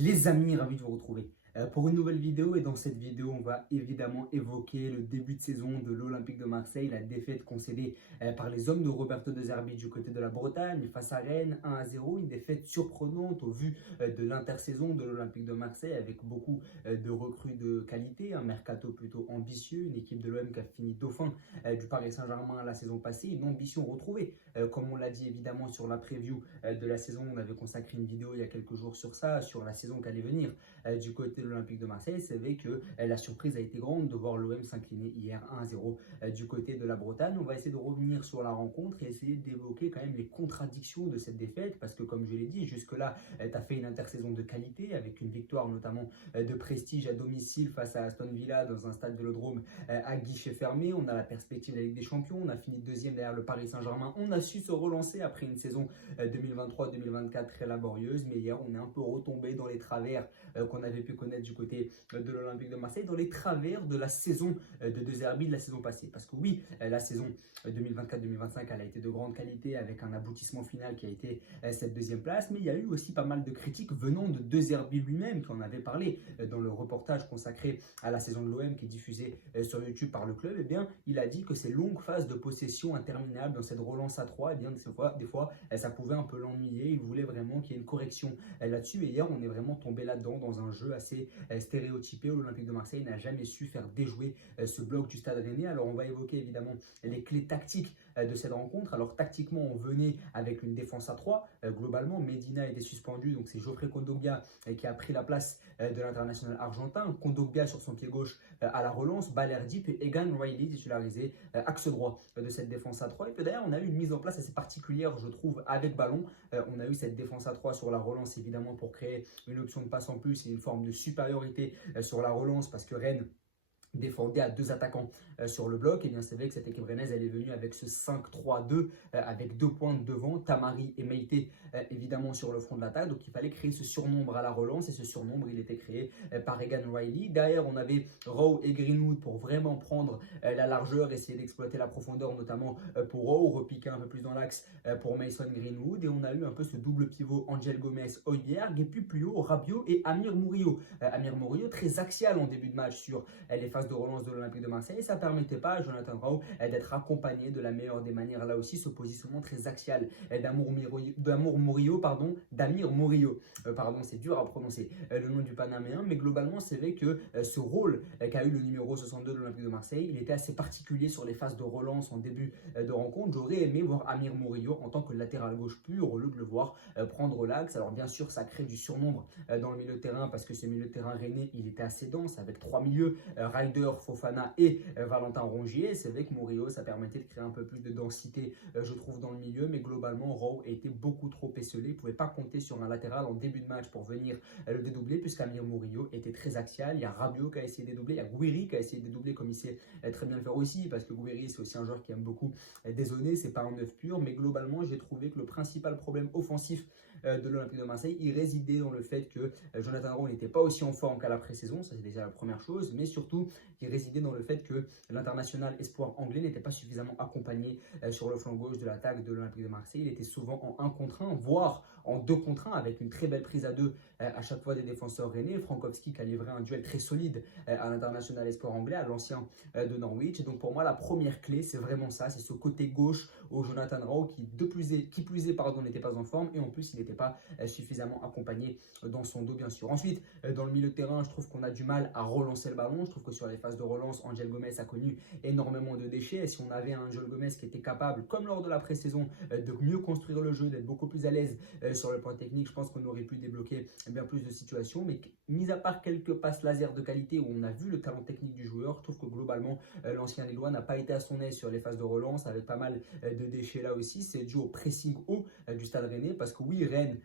Les amis, ravi de vous retrouver pour une nouvelle vidéo. Et dans cette vidéo, on va évidemment évoquer le début de saison de l'Olympique de Marseille, la défaite concédée par les hommes de Roberto De Zerbi du côté de la Bretagne face à Rennes 1-0. Une défaite surprenante au vu de l'intersaison de l'Olympique de Marseille avec beaucoup de recrues de qualité, un mercato plutôt ambitieux, une équipe de l'OM qui a fini dauphin du Paris Saint-Germain la saison passée, une ambition retrouvée. Comme on l'a dit évidemment sur la preview de la saison, on avait consacré une vidéo il y a quelques jours sur ça, sur la saison qui allait venir du côté de l'Olympique de Marseille. C'est vrai que la surprise a été grande de voir l'OM s'incliner hier 1-0 du côté de la Bretagne. On va essayer de revenir sur la rencontre et essayer d'évoquer quand même les contradictions de cette défaite parce que comme je l'ai dit, jusque-là, tu as fait une intersaison de qualité avec une victoire notamment de prestige à domicile face à Aston Villa dans un stade Vélodrome à guichet fermé. On a la perspective de la Ligue des Champions, on a fini deuxième derrière le Paris Saint-Germain. On a su se relancer après une saison 2023-2024 très laborieuse, mais hier on est un peu retombé dans les travers qu'on avait pu connaître du côté de l'Olympique de Marseille, dans les travers de la saison De Zerbi de la saison passée. Parce que oui, la saison 2024-2025 elle a été de grande qualité avec un aboutissement final qui a été cette deuxième place, mais il y a eu aussi pas mal de critiques venant de De Zerbi lui-même, qui en avait parlé dans le reportage consacré à la saison de l'OM qui est diffusé sur YouTube par le club. Eh bien, il a dit que ces longues phases de possession interminables dans cette relance à 3, eh bien, des fois ça pouvait un peu l'ennuyer. Il voulait vraiment qu'il y ait une correction là-dessus. Et hier, on est vraiment tombé là-dedans dans un jeu assez stéréotypé où l'Olympique de Marseille n'a jamais su faire déjouer ce bloc du Stade Rennais. Alors, on va évoquer évidemment les clés tactiques de cette rencontre. Alors, tactiquement, on venait avec une défense à 3. Globalement, Medina était suspendu, donc c'est Geoffrey Kondogbia qui a pris la place de l'international argentin. Kondogbia sur son pied gauche à la relance, Balerdi, puis Egan Riley titularisé axe droit de cette défense à 3. Et puis d'ailleurs, on a eu une mise en place assez particulière, je trouve, avec ballon. On a eu cette défense à 3 sur la relance, évidemment, pour créer une option de passe en plus et une forme de supériorité sur la relance, parce que Rennes défendait à deux attaquants sur le bloc. Et bien c'est vrai que cette équipe rennaise elle est venue avec ce 5-3-2 avec deux pointes devant, Tamari et Meïté évidemment sur le front de l'attaque. Donc il fallait créer ce surnombre à la relance et ce surnombre il était créé par Egan Riley. Derrière on avait Rowe et Greenwood pour vraiment prendre la largeur, essayer d'exploiter la profondeur, notamment pour Rowe, repiquer un peu plus dans l'axe pour Mason Greenwood. Et on a eu un peu ce double pivot Angel Gomez, Højbjerg, et puis plus haut Rabiot et Amir Murillo. Amir Murillo très axial en début de match sur les phases de relance de l'Olympique de Marseille, et ça ne permettait pas à Jonathan Rowe d'être accompagné de la meilleure des manières. Là aussi, ce positionnement très axial d'Amir Murillo, pardon, c'est dur à prononcer le nom du Panaméen, mais globalement, c'est vrai que ce rôle qu'a eu le numéro 62 de l'Olympique de Marseille, il était assez particulier sur les phases de relance en début de rencontre. J'aurais aimé voir Amir Murillo en tant que latéral gauche pur, au lieu de le voir prendre l'axe. Alors bien sûr, ça crée du surnombre dans le milieu de terrain, parce que ce milieu de terrain rennais, il était assez dense, avec trois milieux, Ryder, Fofana et Valentin Rongier. C'est vrai que Murillo, ça permettait de créer un peu plus de densité, je trouve, dans le milieu, mais globalement, Rowe était beaucoup trop esselé. Il ne pouvait pas compter sur un latéral en début de match pour venir le dédoubler, puisqu'Amir Murillo était très axial. Il y a Rabiot qui a essayé de dédoubler, il y a Gouiri qui a essayé de dédoubler comme il sait très bien le faire aussi, parce que Gouiri, c'est aussi un joueur qui aime beaucoup dézonner, c'est pas un neuf pur, mais globalement, j'ai trouvé que le principal problème offensif de l'Olympique de Marseille, il résidait dans le fait que Jonathan Rowe n'était pas aussi en forme qu'à la pré-saison, ça c'est déjà la première chose, mais surtout, il résidait dans le fait que l'international espoir anglais n'était pas suffisamment accompagné sur le flanc gauche de l'attaque de l'Olympique de Marseille. Il était souvent en 1 contre 1, voire en 2 contre 1, avec une très belle prise à 2 à chaque fois des défenseurs rennais. Frankowski qui a livré un duel très solide à l'international espoir anglais, à l'ancien de Norwich. Et donc pour moi, la première clé, c'est vraiment ça, c'est ce côté gauche où Jonathan Rowe, qui plus est, n'était pas en forme, et en plus, il n'était pas suffisamment accompagné dans son dos, bien sûr. Ensuite, dans le milieu de terrain, je trouve qu'on a du mal à relancer le ballon. Je trouve que sur les phases de relance, Angel Gomez a connu énormément de déchets. Et si on avait un Angel Gomez qui était capable, comme lors de la pré-saison, de mieux construire le jeu, d'être beaucoup plus à l'aise sur le plan technique, je pense qu'on aurait pu débloquer bien plus de situations. Mais mis à part quelques passes laser de qualité où on a vu le talent technique du joueur, je trouve que globalement, l'ancien Lillois n'a pas été à son aise sur les phases de relance, avec pas mal de déchets là aussi. C'est dû au pressing haut du Stade Rennais, parce que oui, Rennes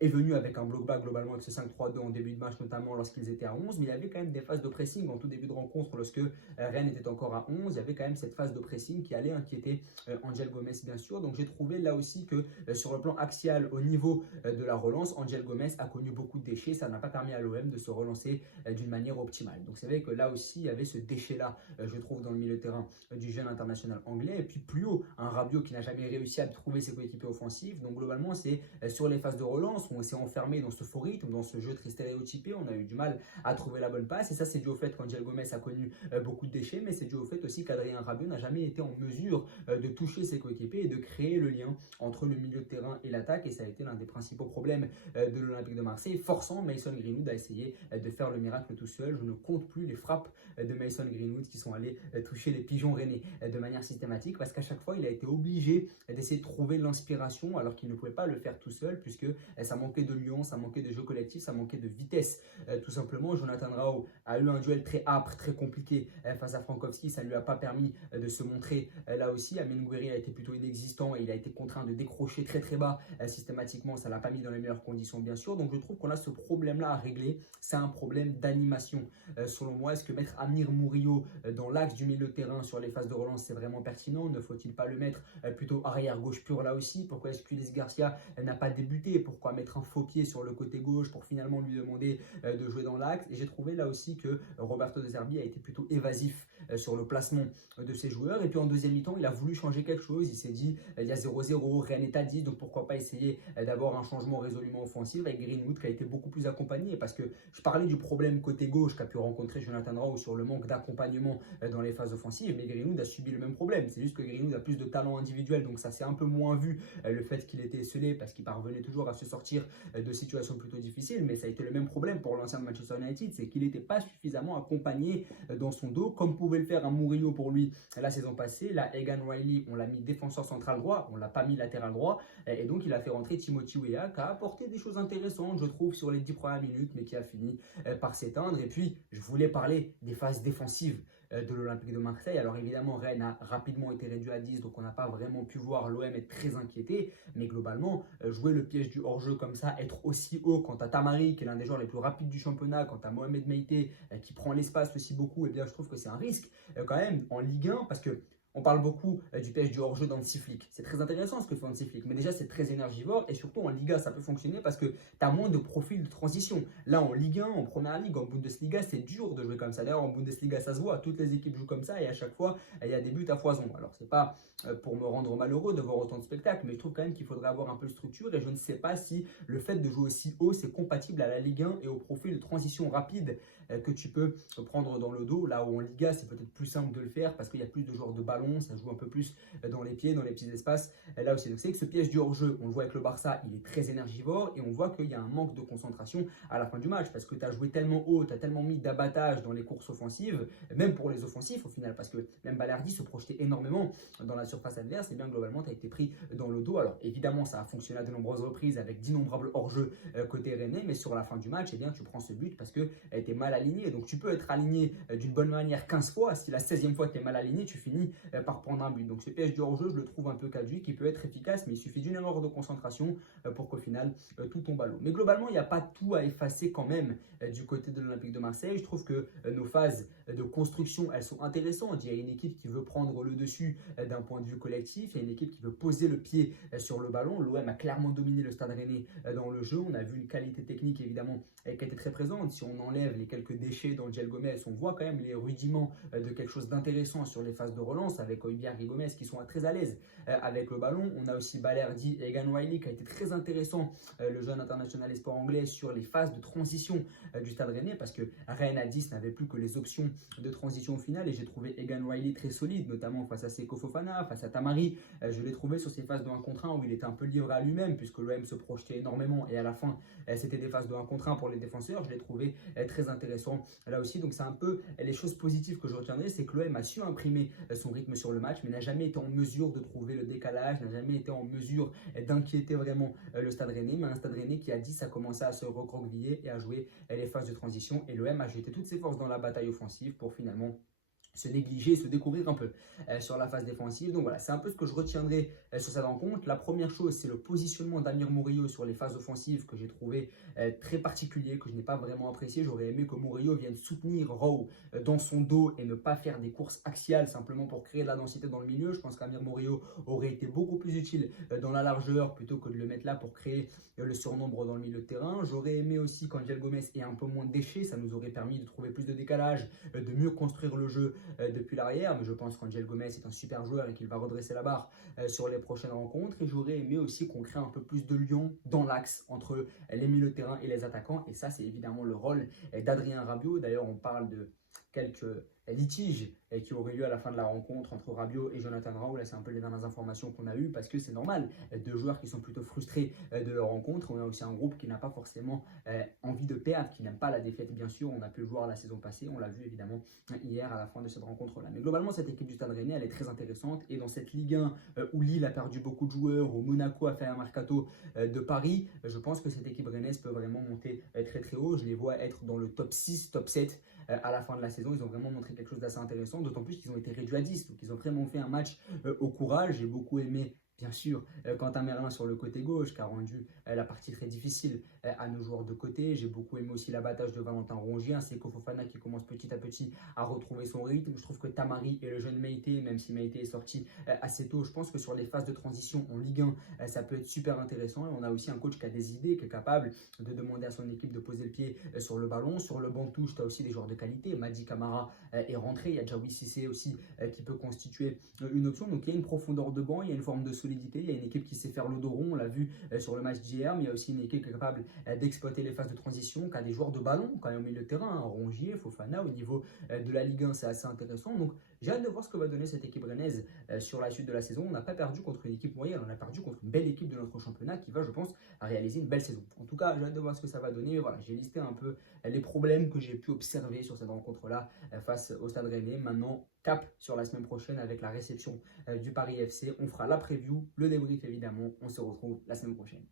est venu avec un bloc bas globalement avec ce 5-3-2 en début de match, notamment lorsqu'ils étaient à 11, mais il y avait quand même des phases de pressing en tout début de rencontre lorsque Rennes était encore à 11. Il y avait quand même cette phase de pressing qui allait inquiéter Angel Gomez, bien sûr. Donc j'ai trouvé là aussi que sur le plan axial, au niveau de la relance, Angel Gomez a connu beaucoup de déchets. Ça n'a pas permis à l'OM de se relancer d'une manière optimale. Donc c'est vrai que là aussi, il y avait ce déchet-là, je trouve, dans le milieu de terrain du jeune international anglais. Et puis plus haut, un Rabiot qui n'a jamais réussi à trouver ses coéquipiers offensifs. Donc globalement, c'est sur les phases de relance, sens où on s'est enfermé dans ce faux rythme, dans ce jeu très stéréotypé. On a eu du mal à trouver la bonne passe. Et ça, c'est dû au fait qu'Angel Gomez a connu beaucoup de déchets, mais c'est dû au fait aussi qu'Adrien Rabiot n'a jamais été en mesure de toucher ses coéquipiers et de créer le lien entre le milieu de terrain et l'attaque. Et ça a été l'un des principaux problèmes de l'Olympique de Marseille, forçant Mason Greenwood à essayer de faire le miracle tout seul. Je ne compte plus les frappes de Mason Greenwood qui sont allées toucher les pigeons rennais de manière systématique, parce qu'à chaque fois, il a été obligé d'essayer de trouver l'inspiration alors qu'il ne pouvait pas le faire tout seul, puisque ça manquait de lion, ça manquait de jeu collectif, ça manquait de vitesse. Tout simplement, Jonathan Rao a eu un duel très âpre, très compliqué face à Frankowski. Ça ne lui a pas permis de se montrer là aussi. Amine Gouiri a été plutôt inexistant et il a été contraint de décrocher très très bas systématiquement. Ça ne l'a pas mis dans les meilleures conditions, bien sûr. Donc je trouve qu'on a ce problème-là à régler. C'est un problème d'animation. Selon moi, est-ce que mettre Amir Murillo dans l'axe du milieu de terrain sur les phases de relance, c'est vraiment pertinent? Ne faut-il pas le mettre plutôt arrière gauche pur là aussi? Pourquoi est-ce qu'Ulysse Garcia n'a pas débuté? Pourquoi mettre un faux pied sur le côté gauche pour finalement lui demander de jouer dans l'axe? Et j'ai trouvé là aussi que Roberto De Zerbi a été plutôt évasif sur le placement de ses joueurs. Et puis en deuxième mi-temps, il a voulu changer quelque chose. Il s'est dit, il y a 0-0, Rennes est à 10, donc pourquoi pas essayer d'avoir un changement résolument offensif avec Greenwood qui a été beaucoup plus accompagné. Parce que je parlais du problème côté gauche qu'a pu rencontrer Jonathan Rao sur le manque d'accompagnement dans les phases offensives, mais Greenwood a subi le même problème. C'est juste que Greenwood a plus de talent individuel, donc ça s'est un peu moins vu le fait qu'il était esselé parce qu'il parvenait toujours à se sortir de situations plutôt difficiles, mais ça a été le même problème pour l'ancien de Manchester United, c'est qu'il n'était pas suffisamment accompagné dans son dos, comme pouvait le faire un Murillo pour lui la saison passée. Là, Egan Riley, on l'a mis défenseur central droit, on l'a pas mis latéral droit, et donc il a fait rentrer Timothy Weah, qui a apporté des choses intéressantes, je trouve, sur les 10 premières minutes, mais qui a fini par s'éteindre. Et puis, je voulais parler des phases défensives de l'Olympique de Marseille. Alors évidemment, Rennes a rapidement été réduit à 10, donc on n'a pas vraiment pu voir l'OM être très inquiété, mais globalement, jouer le piège du hors-jeu comme ça, être aussi haut quand tu as Tamari, qui est l'un des joueurs les plus rapides du championnat, quand tu as Mohamed Meïté, qui prend l'espace aussi beaucoup, et bien je trouve que c'est un risque quand même en Ligue 1, parce que on parle beaucoup du piège du hors-jeu d'Hansi Flick. C'est très intéressant ce que fait Hansi Flick, mais déjà c'est très énergivore et surtout en Liga ça peut fonctionner parce que tu as moins de profils de transition. Là en Ligue 1, en Première Ligue, en Bundesliga, c'est dur de jouer comme ça. D'ailleurs en Bundesliga ça se voit, toutes les équipes jouent comme ça et à chaque fois il y a des buts à foison. Alors c'est pas pour me rendre malheureux de voir autant de spectacles, mais je trouve quand même qu'il faudrait avoir un peu de structure et je ne sais pas si le fait de jouer aussi haut c'est compatible à la Ligue 1 et au profil de transition rapide que tu peux prendre dans le dos. Là où en Liga c'est peut-être plus simple de le faire parce qu'il y a plus de joueurs de ballon, ça joue un peu plus dans les pieds, dans les petits espaces. Là aussi, donc c'est que ce piège du hors-jeu, on le voit avec le Barça, il est très énergivore et on voit qu'il y a un manque de concentration à la fin du match parce que tu as joué tellement haut, tu as tellement mis d'abattage dans les courses offensives, même pour les offensifs au final, parce que même Balerdi se projetait énormément dans la surface adverse et bien globalement tu as été pris dans le dos. Alors évidemment ça a fonctionné à de nombreuses reprises avec d'innombrables hors-jeux côté rennais, mais sur la fin du match, eh bien, tu prends ce but parce que tu es mal aligné. Donc tu peux être aligné d'une bonne manière 15 fois, si la 16e fois tu es mal aligné, tu finis par prendre un but. Donc ce piège du hors-jeu, je le trouve un peu caduque, il peut être efficace, mais il suffit d'une erreur de concentration pour qu'au final tout tombe à l'eau. Mais globalement, il n'y a pas tout à effacer quand même du côté de l'Olympique de Marseille. Je trouve que nos phases de construction, elles sont intéressantes. Il y a une équipe qui veut prendre le dessus d'un point de vue collectif, il y a une équipe qui veut poser le pied sur le ballon. L'OM a clairement dominé le Stade Rennais dans le jeu. On a vu une qualité technique évidemment qui a été très présente. Si on enlève les quelques déchets d'Angel Gomez, on voit quand même les rudiments de quelque chose d'intéressant sur les phases de relance avec Højbjerg et Gomez qui sont très à l'aise avec le ballon. On a aussi Balerdi et Egan Riley qui a été très intéressant, le jeune international espoir anglais, sur les phases de transition du Stade Rennais parce que Rennes à 10 n'avait plus que les options de transition au final et j'ai trouvé Egan Riley très solide, notamment face à Seko Fofana, face à Tamari. Je l'ai trouvé sur ces phases de 1 contre 1 où il était un peu livré à lui-même puisque l'OM se projetait énormément et à la fin c'était des phases de 1 contre 1 pour les défenseurs. Je l'ai trouvé très intéressant là aussi. Donc c'est un peu les choses positives que je retiendrai, c'est que l'OM a su imprimer son rythme sur le match mais n'a jamais été en mesure de trouver le décalage, n'a jamais été en mesure d'inquiéter vraiment le Stade Rennais, mais un Stade Rennais qui à 10 a commencé à se recroqueviller et à jouer les phases de transition et l'OM a jeté toutes ses forces dans la bataille offensive pour finalement se négliger, se découvrir un peu sur la phase défensive. Donc voilà, c'est un peu ce que je retiendrai sur cette rencontre. La première chose, c'est le positionnement d'Amir Murillo sur les phases offensives que j'ai trouvé très particulier, que je n'ai pas vraiment apprécié. J'aurais aimé que Murillo vienne soutenir Rowe dans son dos et ne pas faire des courses axiales simplement pour créer de la densité dans le milieu. Je pense qu'Amir Murillo aurait été beaucoup plus utile dans la largeur plutôt que de le mettre là pour créer le surnombre dans le milieu de terrain. J'aurais aimé aussi qu'Angel Gomez ait un peu moins de déchets, ça nous aurait permis de trouver plus de décalage, de mieux construire le jeu depuis l'arrière, mais je pense qu'Angel Gomez est un super joueur et qu'il va redresser la barre sur les prochaines rencontres. Et j'aurais aimé aussi qu'on crée un peu plus de liens dans l'axe entre les milieux de terrain et les attaquants. Et ça, c'est évidemment le rôle d'Adrien Rabiot. D'ailleurs, on parle de quelques litiges qui auraient lieu à la fin de la rencontre entre Rabiot et Jonathan Raoult. Là, c'est un peu les dernières informations qu'on a eues parce que c'est normal. Deux joueurs qui sont plutôt frustrés de leur rencontre. On a aussi un groupe qui n'a pas forcément envie de perdre, qui n'aime pas la défaite, bien sûr. On a pu le voir la saison passée. On l'a vu évidemment hier à la fin de cette rencontre-là. Mais globalement, cette équipe du Stade Rennais, elle est très intéressante. Et dans cette Ligue 1 où Lille a perdu beaucoup de joueurs, où Monaco a fait un mercato de Paris, je pense que cette équipe rennaise peut vraiment monter très très haut. Je les vois être dans le top 6, top 7 à la fin de la saison. Ils ont vraiment montré quelque chose d'assez intéressant, d'autant plus qu'ils ont été réduits à 10. Donc ils ont vraiment fait un match au courage. J'ai beaucoup aimé, bien sûr, Quentin Merlin sur le côté gauche, qui a rendu la partie très difficile à nos joueurs de côté. J'ai beaucoup aimé aussi l'abattage de Valentin Rongier, un Seko Fofana qui commence petit à petit à retrouver son rythme. Je trouve que Tamari et le jeune Meïté, même si Meïté est sorti assez tôt, je pense que sur les phases de transition en Ligue 1, ça peut être super intéressant. Et on a aussi un coach qui a des idées, qui est capable de demander à son équipe de poser le pied sur le ballon. Sur le banc de touche, tu as aussi des joueurs de qualité. Madi Camara est rentré. Il y a Djaoui Cissé aussi qui peut constituer une option. Donc il y a une profondeur de banc, il y a une forme de solidité. Il y a une équipe qui sait faire le dos rond, on l'a vu sur le match d'hier, mais il y a aussi une équipe qui est capable d'exploiter les phases de transition, qui a des joueurs de ballon quand même au milieu de terrain, hein, Rongier, Fofana, au niveau de la Ligue 1, c'est assez intéressant. Donc j'ai hâte de voir ce que va donner cette équipe rennaise sur la suite de la saison. On n'a pas perdu contre une équipe moyenne, on a perdu contre une belle équipe de notre championnat qui va, je pense, réaliser une belle saison. En tout cas, j'ai hâte de voir ce que ça va donner. Mais voilà, j'ai listé un peu les problèmes que j'ai pu observer sur cette rencontre-là face au Stade Rennais. Maintenant, cap sur la semaine prochaine avec la réception du Paris FC. On fera la preview, le débrief évidemment. On se retrouve la semaine prochaine.